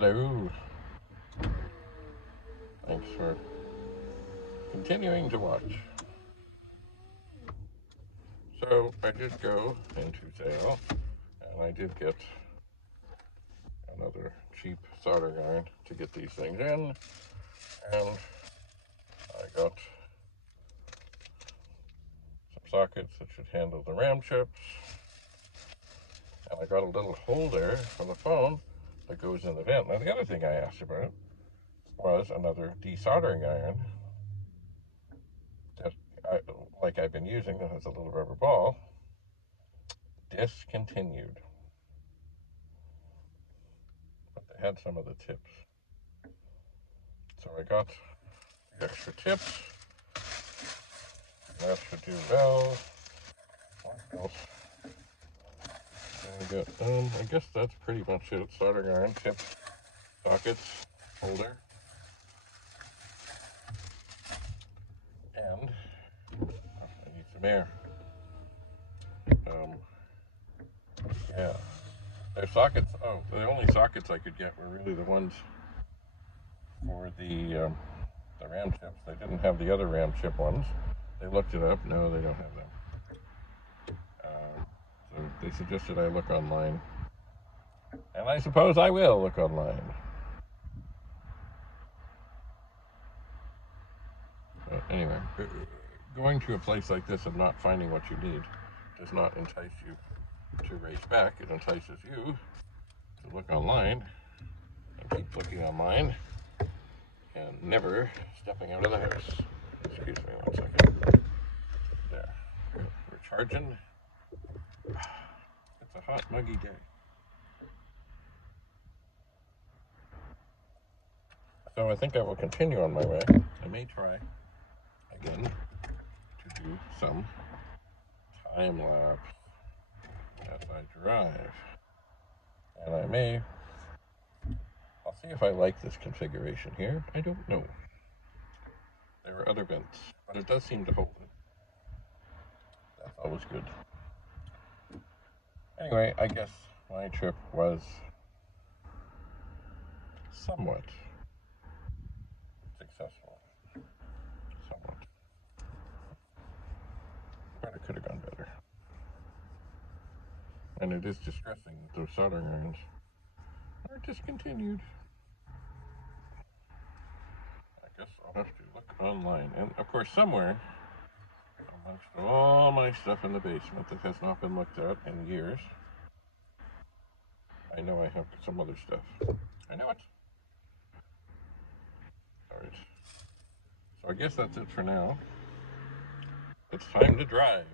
Hello. Thanks for continuing to watch. So I did go into sale, and I did get another cheap soldering iron to get these things in, and I got some sockets that should handle the RAM chips, and I got a little holder for the phone that goes in the vent. Now the other thing I asked about was another desoldering iron that like I've been using, that has a little rubber ball. Discontinued, but they had some of the tips, so I got the extra tips. That should do well. What else? I guess that's pretty much it. Soldering iron, tips, sockets, holder, and I need some air. Yeah, their sockets. Oh, the only sockets I could get were really the ones for the RAM chips. They didn't have the other RAM chip ones. They looked it up. No, they don't have them. So they suggested I look online, and I suppose I will look online. But anyway, going to a place like this and not finding what you need does not entice you to race back. It entices you to look online and keep looking online and never stepping out of the house. Excuse me 1 second. There. We're charging. It's a hot, muggy day. So I think I will continue on my way. I may try again to do some time lapse as I drive. And I'll see if I like this configuration here. I don't know. There are other vents, but it does seem to hold it. That's always good. Anyway, I guess my trip was somewhat successful. Somewhat. But it could have gone better. And it is distressing that those soldering irons are discontinued. I guess I'll have to look online. And of course, somewhere amongst all my stuff in the basement that has not been looked at in years, I know I have some other stuff. I know it. Alright. So I guess that's it for now. It's time to drive.